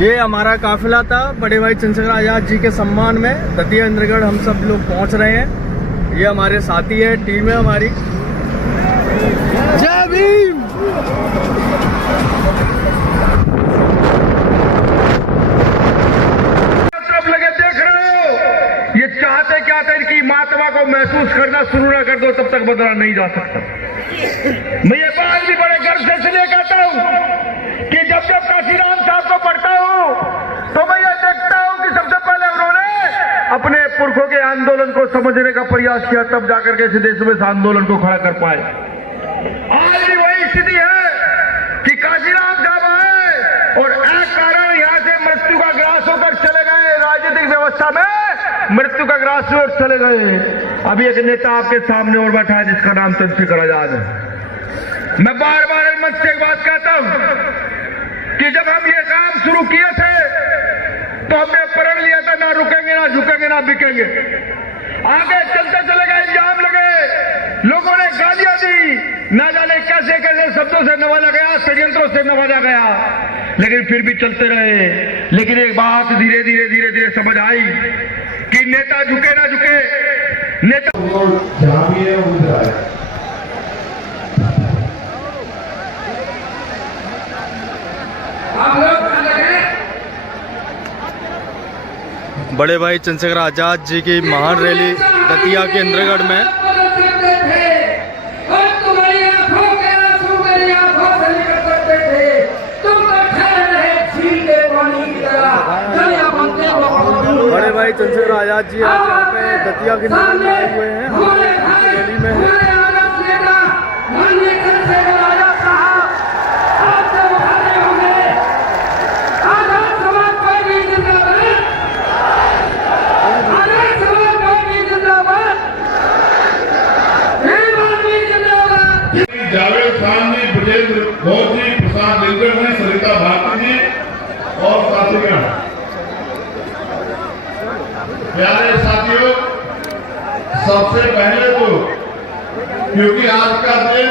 ये हमारा काफिला था बड़े भाई चंद्रशेखर आजाद जी के सम्मान में दतिया इंद्रगढ़ हम सब लोग पहुंच रहे हैं। ये हमारे साथी है, टीम है हमारी। जय भीम। लगे देख रहे हो, ये चाहते क्या थे कि महात्मा को महसूस करना शुरू ना कर दो तब तक बदला नहीं जा सकता। मैं ये बात भी बड़े गर्व से इसलिए कहता हूं कि जब जब काशीराम साहब को पढ़ता हूं तो मैं ये देखता हूं कि सबसे पहले उन्होंने अपने पुरखों के आंदोलन को समझने का प्रयास किया, तब जाकर के इस देश में इस आंदोलन को खड़ा कर पाए। आज भी वही स्थिति है कि काशीराम साहब आए और एक कारण यहां से मृत्यु का ग्रास होकर चले गए, राजनीतिक व्यवस्था में मृत्यु का ग्रास होकर चले गए। अभी एक नेता आपके सामने और बैठा है जिसका नाम चंद्रशेखर आजाद है। मैं बार बार मंच से एक बात कहता हूं कि जब हम ये काम शुरू किए थे तो हमने प्रण लिया था ना रुकेंगे, ना झुकेंगे, ना बिकेंगे। आगे चलते चले गए, इल्जाम लगे, लोगों ने गालियां दी, ना जाने कैसे कैसे शब्दों से नवाजा गया, षड्यंत्रों से नवाजा गया, लेकिन फिर भी चलते रहे। लेकिन एक बात धीरे धीरे धीरे धीरे समझ आई कि नेता झुके ना झुके, नेता जहां भी है उधर आए। बड़े भाई चंद्रशेखर आजाद जी की महान रैली दतिया के इंद्रगढ़ में। बड़े भाई चंद्रशेखर आजाद जी आज यहाँ पे दतिया के इंद्रगढ़ में आए हुए हैं, रैली में है। जावेद खान जी, ब्रजेंद्र गौर जी, प्रसाद लिंगर जी, सरिता भारती जी और साथीगण। प्यारे साथियों, सबसे पहले तो क्योंकि आज का दिन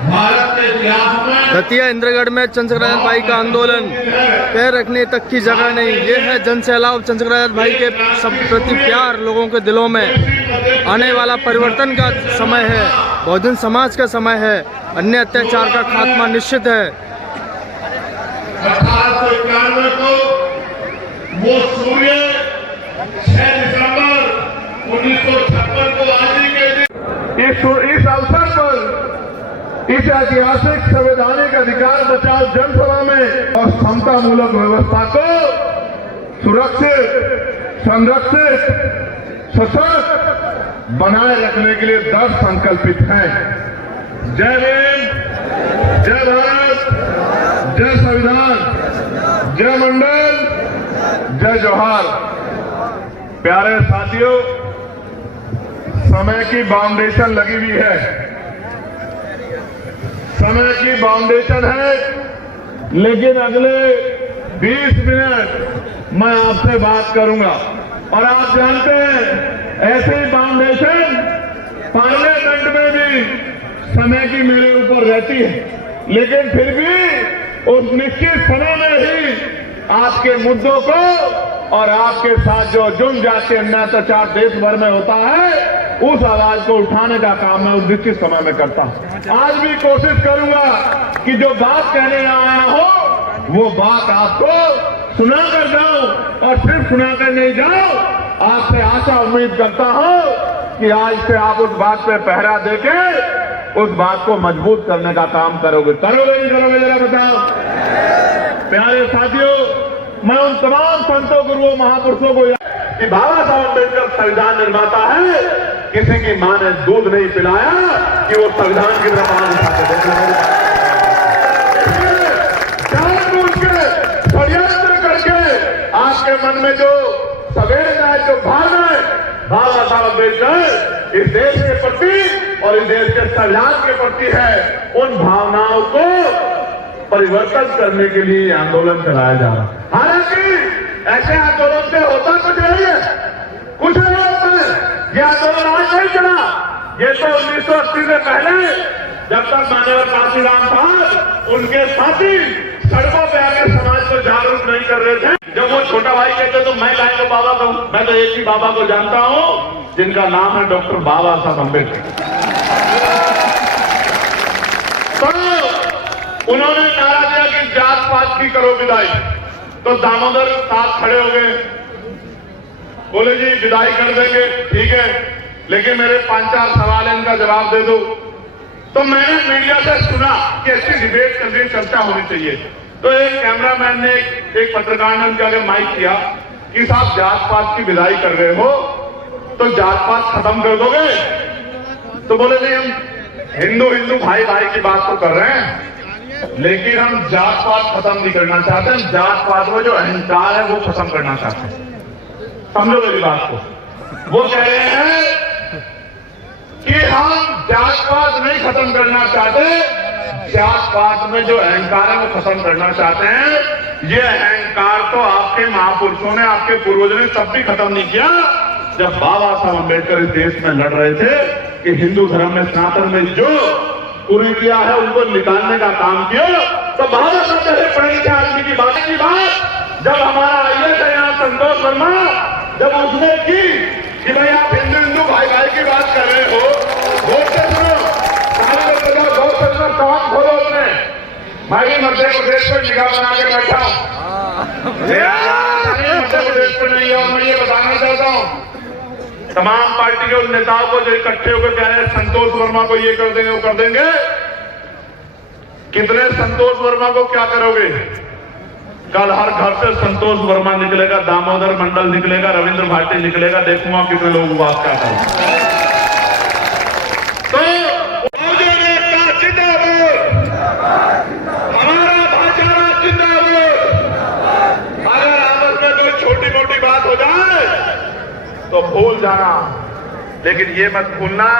भारत के इतिहास में दतिया इंद्रगढ़ में चंद्रशेखर आजाद भाई का आंदोलन, पैर रखने तक की जगह नहीं। ये है जन सैलाब, चंद्रशेखर आजाद भाई के सब प्रति प्यार लोगों के दिलों में। आने वाला परिवर्तन का समय है, बहुजन समाज का समय है, अन्य अत्याचार का खात्मा निश्चित है। 1891 को वो सूर्य 6 दिसंबर 1956 को आजादी के दिन इस अवसर पर इस ऐतिहासिक संवैधानिक अधिकार बचाओ जनसभा में और समता मूलक व्यवस्था को सुरक्षित, संरक्षित, सशक्त बनाए रखने के लिए दृढ़ संकल्पित हैं। जय भीम, जय भारत, जय संविधान, जय मंडल, जय जोहार। प्यारे साथियों, समय की बाउंडेशन लगी हुई है, समय की बाउंडेशन है, लेकिन अगले 20 मिनट मैं आपसे बात करूंगा। और आप जानते हैं ऐसे ही बाउंडेशन पार्लियामेंट में भी समय की मेरे ऊपर रहती है, लेकिन फिर भी उस निश्चित समय में ही आपके मुद्दों को और आपके साथ जो जुर्म जाति अन्याचार देश भर में होता है उस आवाज को उठाने का काम मैं उस निश्चित समय में करता हूं। आज भी कोशिश करूंगा कि जो बात कहने आया हो वो बात आपको सुनाकर जाऊं, और सिर्फ सुनाकर नहीं जाऊं, आपसे आशा उम्मीद करता हूं कि आज से आप उस बात पे पहरा देके उस बात को मजबूत करने का काम करोगे। करोगे नहीं करोगे, जरा बताओ। प्यारे साथियों, मैं उन तमाम संतों, गुरुओं, महापुरुषों को कि बाबा साहब अम्बेडकर संविधान निर्माता है, किसी की मां ने दूध नहीं पिलाया कि वो संविधान की तरफ आगे उठाते देख षड्यंत्र करके आपके मन में जो संवेदना है, जो भावना है, बाबा साहब अम्बेडकर इस देश के प्रति और इस देश के संविधान के प्रति है, उन भावनाओं को परिवर्तन करने के लिए आंदोलन चलाया जा रहा है। हालांकि ऐसे आंदोलन से होता कुछ नहीं है, कुछ नहीं होता है। ये आंदोलन आज नहीं चला, ये तो 1980 से पहले जब तक मानव काशीराम साहब, उनके साथी सड़कों पे आकर समाज को जागरूक नहीं कर रहे थे। जब वो छोटा भाई कहते तो मैं गाय को बाबा कहूं, मैं तो एक ही बाबा को जानता हूं जिनका नाम है डॉक्टर बाबा साहब अम्बेडकर। तो उन्होंने नारा दिया कि जात पात की करो विदाई, तो दामोदर साथ खड़े हो गए, बोले जी विदाई कर देंगे, ठीक है, लेकिन मेरे 5-4 सवाल हैं, इनका जवाब दे दो। तो मैंने मीडिया से सुना कि ऐसी डिबेट चल रही, चर्चा होनी चाहिए। तो एक कैमरामैन ने एक पत्रकार ने उनके आगे माइक किया कि साहब जात पात की विदाई कर रहे हो तो जात पात खत्म कर दोगे? तो बोले नहीं, हम हिंदू भाई भाई की बात तो कर रहे हैं, लेकिन हम जात पात खत्म नहीं करना चाहते, हम जात पात में जो अहंकार है वो खत्म करना चाहते हैं। समझो मेरी बात को। वो कह रहे हैं कि हम जात पात नहीं खत्म करना चाहते, जात पात में जो अहंकार है वो खत्म करना चाहते हैं। ये अहंकार तो आपके महापुरुषों ने, आपके पूर्वजों ने तब भी खत्म नहीं किया जब बाबा साहब अम्बेडकर इस देश में लड़ रहे थे कि हिंदू धर्म में, सनातन में जो कुरीतियां है उनको निकालने का काम किया। तो बाबा साहब पहले पढ़े लिखे आदमी की बात जब हमारा IAS है यहाँ संतोष वर्मा, जब उसने की कि भाई आप हिंदू भाई भाई की बात कर रहे हो, गौर से सुनो, गौर से सुनो, कान खोलो अपने। मैं भी मध्य प्रदेश पर निगाह बना के बैठा हूं, मध्य प्रदेश पर नहीं है। और मैं ये बताना चाहता हूं तमाम पार्टी के उन नेताओं को जो इकट्ठे होकर कह रहे हैं संतोष वर्मा को ये कर देंगे वो कर देंगे, कितने संतोष वर्मा को क्या करोगे? कल हर घर से संतोष वर्मा निकलेगा, दामोदर मंडल निकलेगा, रविंद्र भारती निकलेगा, देखूंगा कितने लोग बात क्या करें। तो जिंदाबाद, हमारा भाईचारा जिंदाबाद। अगर आपस में कोई छोटी मोटी बात हो जाए तो भूल जाना, लेकिन ये मत भूलना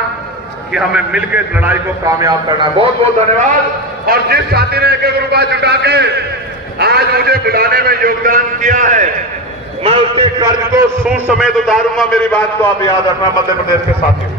कि हमें मिलकर इस लड़ाई को कामयाब करना। बहुत बहुत धन्यवाद। और जिस साथी ने 1-1 रुपया जुटा के आज मुझे बुलाने में योगदान किया है, मैं उसके कर्ज को सूद समेत उतारूंगा। मेरी बात को आप याद रखना मध्य प्रदेश के साथियों।